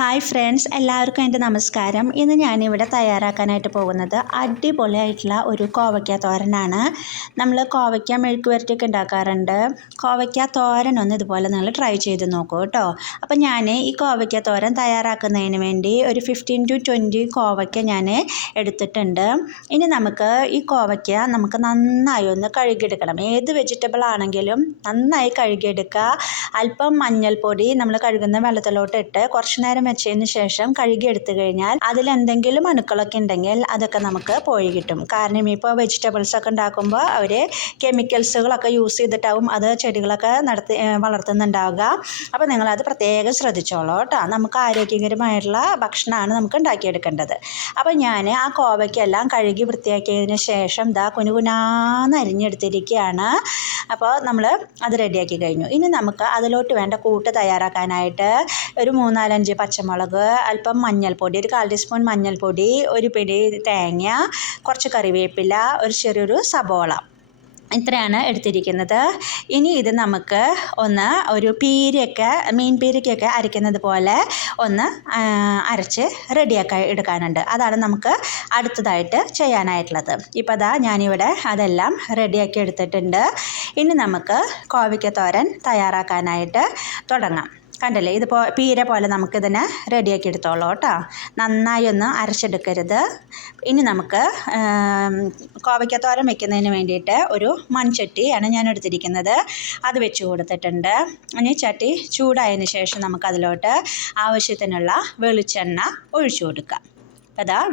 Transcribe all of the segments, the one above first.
Hi friends, എല്ലാവർക്കും എൻ്റെ നമസ്കാരം. ഇന്ന് ഞാനിവിടെ തയ്യാറാക്കാനായിട്ട് പോകുന്നത് അടിപൊളിയായിട്ടുള്ള ഒരു കോവയ്ക്ക തോരനാണ്. നമ്മൾ കോവയ്ക്ക മെഴുക്ക് പുരട്ടിയൊക്കെ ഉണ്ടാക്കാറുണ്ട്. കോവയ്ക്ക തോരൻ ഒന്ന് ഇതുപോലെ നിങ്ങൾ ട്രൈ ചെയ്ത് നോക്കൂ കേട്ടോ. അപ്പോൾ ഞാൻ ഈ കോവയ്ക്ക തോരൻ തയ്യാറാക്കുന്നതിന് വേണ്ടി ഒരു 15 to 20 കോവയ്ക്ക ഞാൻ എടുത്തിട്ടുണ്ട്. ഇനി നമുക്ക് ഈ കോവയ്ക്ക നമുക്ക് നന്നായി ഒന്ന് കഴുകിയെടുക്കണം. ഏത് വെജിറ്റബിൾ ആണെങ്കിലും നന്നായി കഴുകിയെടുക്കുക. അല്പം മഞ്ഞൾപ്പൊടി നമ്മൾ കഴുകുന്ന വെള്ളത്തിലോട്ട് ഇട്ട് കുറച്ച് നേരം വെച്ചതിന് ശേഷം കഴുകിയെടുത്തു കഴിഞ്ഞാൽ അതിലെന്തെങ്കിലും അണുക്കളൊക്കെ ഉണ്ടെങ്കിൽ അതൊക്കെ നമുക്ക് പോയി കിട്ടും. കാരണം ഇപ്പോൾ വെജിറ്റബിൾസ് ഒക്കെ ഉണ്ടാക്കുമ്പോൾ അവർ കെമിക്കൽസുകളൊക്കെ യൂസ് ചെയ്തിട്ടാവും അത് ചെടികളൊക്കെ വളർത്തുന്നുണ്ടാവുക. അപ്പോൾ നിങ്ങളത് പ്രത്യേകം ശ്രദ്ധിച്ചോളൂ കേട്ടോ. നമുക്ക് ആരോഗ്യകരമായിട്ടുള്ള ഭക്ഷണമാണ് നമുക്ക് ഉണ്ടാക്കിയെടുക്കേണ്ടത്. അപ്പോൾ ഞാൻ ആ കോവയ്ക്കെല്ലാം കഴുകി വൃത്തിയാക്കിയതിന് ശേഷം കുനുകുനാന്ന് അരിഞ്ഞെടുത്തിരിക്കുകയാണ്. അപ്പോൾ നമ്മൾ അത് റെഡിയാക്കി കഴിഞ്ഞു. ഇനി നമുക്ക് അതിലോട്ട് വേണ്ട കൂട്ട് തയ്യാറാക്കാനായിട്ട് ഒരു 3-4-5 പച്ചമുളക്, അല്പം മഞ്ഞൾപ്പൊടി, ഒരു 1/4 ടീസ്പൂൺ മഞ്ഞൾപ്പൊടി, ഒരു പിടി തേങ്ങ, കുറച്ച് കറിവേപ്പില, ഒരു ചെറിയൊരു സബോള, ഇത്രയാണ് എടുത്തിരിക്കുന്നത്. ഇനി ഇത് നമുക്ക് ഒരു മീൻ പീരയ്ക്കൊക്കെ അരയ്ക്കുന്നത് പോലെ ഒന്ന് അരച്ച് റെഡിയാക്കി എടുക്കാനുണ്ട്. അതാണ് നമുക്ക് അടുത്തതായിട്ട് ചെയ്യാനായിട്ടുള്ളത്. ഇപ്പോൾ ഞാനിവിടെ അതെല്ലാം റെഡിയാക്കി എടുത്തിട്ടുണ്ട്. ഇനി നമുക്ക് കോവയ്ക്ക തോരൻ തയ്യാറാക്കാനായിട്ട് തുടങ്ങാം. കണ്ടില്ലേ, ഇതിപ്പോൾ പീര പോലെ നമുക്കിതിനെ റെഡിയാക്കി എടുത്തോളൂ കേട്ടോ. നന്നായി ഒന്ന് അരച്ചെടുക്കരുത്. ഇനി നമുക്ക് കോവയ്ക്ക തോരൻ വെക്കുന്നതിന് വേണ്ടിയിട്ട് ഒരു മൺചട്ടിയാണ് ഞാൻ എടുത്തിരിക്കുന്നത്. അത് വെച്ച് കൊടുത്തിട്ടുണ്ട്. ഇനി ചട്ടി ചൂടായതിന് ശേഷം നമുക്കതിലോട്ട് ആവശ്യത്തിനുള്ള വെളിച്ചെണ്ണ ഒഴിച്ചു കൊടുക്കാം.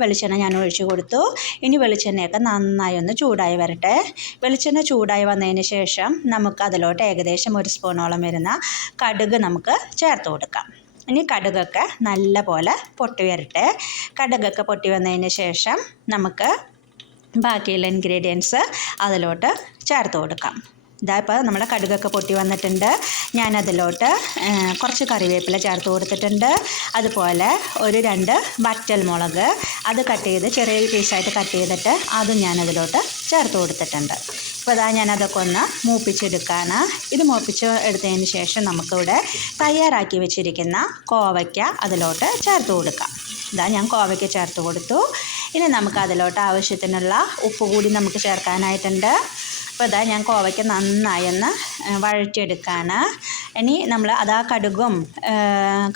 വെളിച്ചെണ്ണ ഞാൻ ഒഴിച്ചു കൊടുത്തു. ഇനി വെളിച്ചെണ്ണയൊക്കെ നന്നായി ഒന്ന് ചൂടായി വരട്ടെ. വെളിച്ചെണ്ണ ചൂടായി വന്നതിന് ശേഷം നമുക്കതിലോട്ട് ഏകദേശം 1 സ്പൂണോളം വരുന്ന കടുക് നമുക്ക് ചേർത്ത് കൊടുക്കാം. ഇനി കടുകൊക്കെ നല്ല പോലെ പൊട്ടി വരട്ടെ. കടുകൊക്കെ പൊട്ടി വന്നതിന് ശേഷം നമുക്ക് ബാക്കിയുള്ള ഇൻഗ്രീഡിയൻസ് അതിലോട്ട് ചേർത്ത് കൊടുക്കാം. ഇപ്പോൾ നമ്മുടെ കടുകൊക്കെ പൊട്ടി വന്നിട്ടുണ്ട്. ഞാനതിലോട്ട് കുറച്ച് കറിവേപ്പില ചേർത്ത് കൊടുത്തിട്ടുണ്ട്. അതുപോലെ ഒരു 2 വറ്റൽ മുളക് അത് ചെറിയ പീസായിട്ട് കട്ട് ചെയ്തിട്ട് അതും ഞാനതിലോട്ട് ചേർത്ത് കൊടുത്തിട്ടുണ്ട്. അപ്പോൾ ഞാനതൊക്കെ ഒന്ന് മൂപ്പിച്ചെടുക്കുകയാണ്. ഇത് മൂപ്പിച്ച് എടുത്തതിന് ശേഷം നമുക്കിവിടെ തയ്യാറാക്കി വെച്ചിരിക്കുന്ന കോവയ്ക്ക അതിലോട്ട് ചേർത്ത് കൊടുക്കാം. ഞാൻ കോവയ്ക്ക ചേർത്ത് കൊടുത്തു. ഇനി നമുക്ക് അതിലോട്ട് ആവശ്യത്തിനുള്ള ഉപ്പ് കൂടി നമുക്ക് ചേർക്കാനായിട്ടുണ്ട്. അപ്പോൾ ഞാൻ കോവയ്ക്ക നന്നായി ഒന്ന് വഴറ്റിയെടുക്കുകയാണ്. ഇനി നമ്മൾ കടുകും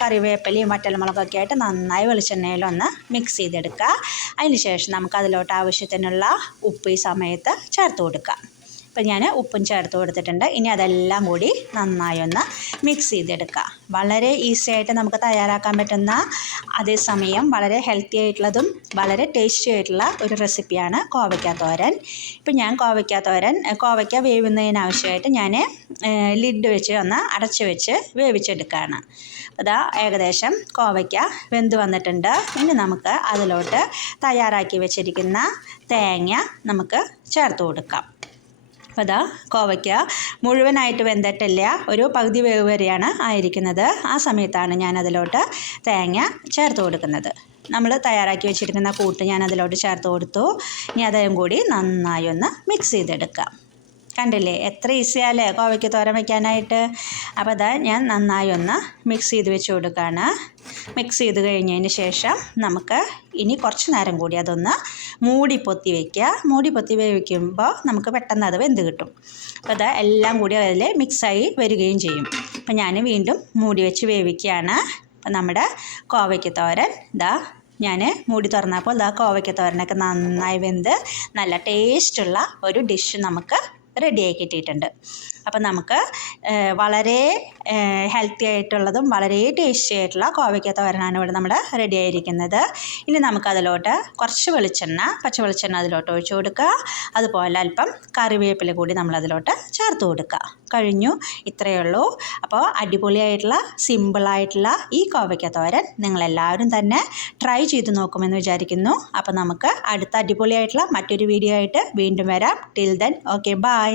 കറിവേപ്പിലയും വറ്റൽമുളകൊക്കെ ആയിട്ട് നന്നായി വെളിച്ചെണ്ണയിലൊന്ന് മിക്സ് ചെയ്തെടുക്കുക. അതിന് ശേഷം നമുക്ക് അതിലോട്ട് ആവശ്യത്തിനുള്ള ഉപ്പ് ഈ സമയത്ത് ചേർത്ത് കൊടുക്കാം. അപ്പോൾ ഞാൻ ഉപ്പും ചേർത്ത് കൊടുത്തിട്ടുണ്ട്. ഇനി അതെല്ലാം കൂടി നന്നായി ഒന്ന് മിക്സ് ചെയ്തെടുക്കുക. വളരെ ഈസി ആയിട്ട് നമുക്ക് തയ്യാറാക്കാൻ പറ്റുന്ന, അതേസമയം വളരെ ഹെൽത്തി ആയിട്ടുള്ളതും വളരെ ടേസ്റ്റി ആയിട്ടുള്ള ഒരു റെസിപ്പിയാണ് കോവയ്ക്ക തോരൻ. ഇപ്പം ഞാൻ കോവയ്ക്ക വേവുന്നതിനാവശ്യമായിട്ട് ഞാൻ ലിഡ് വെച്ച് ഒന്ന് അടച്ച് വെച്ച് വേവിച്ചെടുക്കുകയാണ്. ഏകദേശം കോവയ്ക്ക വെന്ത് വന്നിട്ടുണ്ട്. ഇനി നമുക്ക് അതിലോട്ട് തയ്യാറാക്കി വെച്ചിരിക്കുന്ന തേങ്ങ നമുക്ക് ചേർത്ത് കൊടുക്കാം. അപ്പോൾ കോവയ്ക്ക മുഴുവനായിട്ട് വെന്തിട്ടില്ല, ഒരു പകുതി വേവ് വരെയാണ് ആയിരിക്കുന്നത്. ആ സമയത്താണ് ഞാൻ അതിലോട്ട് തേങ്ങ ചേർത്ത് കൊടുക്കുന്നത്. നമ്മൾ തയ്യാറാക്കി വെച്ചിരിക്കുന്ന കൂട്ട് ഞാൻ അതിലോട്ട് ചേർത്ത് കൊടുത്തു. ഇനി അതും കൂടി നന്നായി ഒന്ന് മിക്സ് ചെയ്തെടുക്കാം. കണ്ടില്ലേ, എത്ര ഈസിയല്ലേ കോവയ്ക്ക തോരൻ വയ്ക്കാനായിട്ട്. അപ്പോൾ ഞാൻ നന്നായി ഒന്ന് മിക്സ് ചെയ്ത് വെച്ച് കൊടുക്കുകയാണ്. മിക്സ് ചെയ്ത് കഴിഞ്ഞതിന് ശേഷം നമുക്ക് ഇനി കുറച്ച് നേരം കൂടി അതൊന്ന് മൂടി പൊത്തി വയ്ക്കുക. മൂടി പൊത്തി വേവിക്കുമ്പോൾ നമുക്ക് പെട്ടെന്ന് അത് വെന്ത് കിട്ടും. അപ്പോൾ എല്ലാം കൂടി അതിൽ മിക്സായി വരികയും ചെയ്യും. അപ്പോൾ ഞാൻ വീണ്ടും മൂടി വെച്ച് വേവിക്കുകയാണ്. അപ്പോൾ നമ്മുടെ കോവയ്ക്ക തോരൻ ഞാൻ മൂടി തുറന്നപ്പോൾ കോവയ്ക്ക തോരനൊക്കെ നന്നായി വെന്ത് നല്ല ടേസ്റ്റുള്ള ഒരു ഡിഷ് നമുക്ക് റെഡിയായി കിട്ടിയിട്ടുണ്ട്. അപ്പം നമുക്ക് വളരെ ഹെൽത്തി ആയിട്ടുള്ളതും വളരെ ടേസ്റ്റി ആയിട്ടുള്ള കോവയ്ക്ക തോരനാണ് ഇവിടെ നമ്മുടെ റെഡി ആയിരിക്കുന്നത്. ഇനി നമുക്കതിലോട്ട് കുറച്ച് പച്ച വെളിച്ചെണ്ണ അതിലോട്ട് ഒഴിച്ചു കൊടുക്കുക. അതുപോലെ അല്പം കറിവേപ്പില കൂടി നമ്മളതിലോട്ട് ചേർത്ത് കൊടുക്കുക. കഴിഞ്ഞു, ഇത്രയേ ഉള്ളൂ. അപ്പോൾ അടിപൊളിയായിട്ടുള്ള സിമ്പിളായിട്ടുള്ള ഈ കോവയ്ക്ക തോരൻ നിങ്ങളെല്ലാവരും തന്നെ ട്രൈ ചെയ്ത് നോക്കുമെന്ന് വിചാരിക്കുന്നു. അപ്പോൾ നമുക്ക് അടുത്ത അടിപൊളിയായിട്ടുള്ള മറ്റൊരു വീഡിയോ ആയിട്ട് വീണ്ടും വരാം. Till then, okay, by.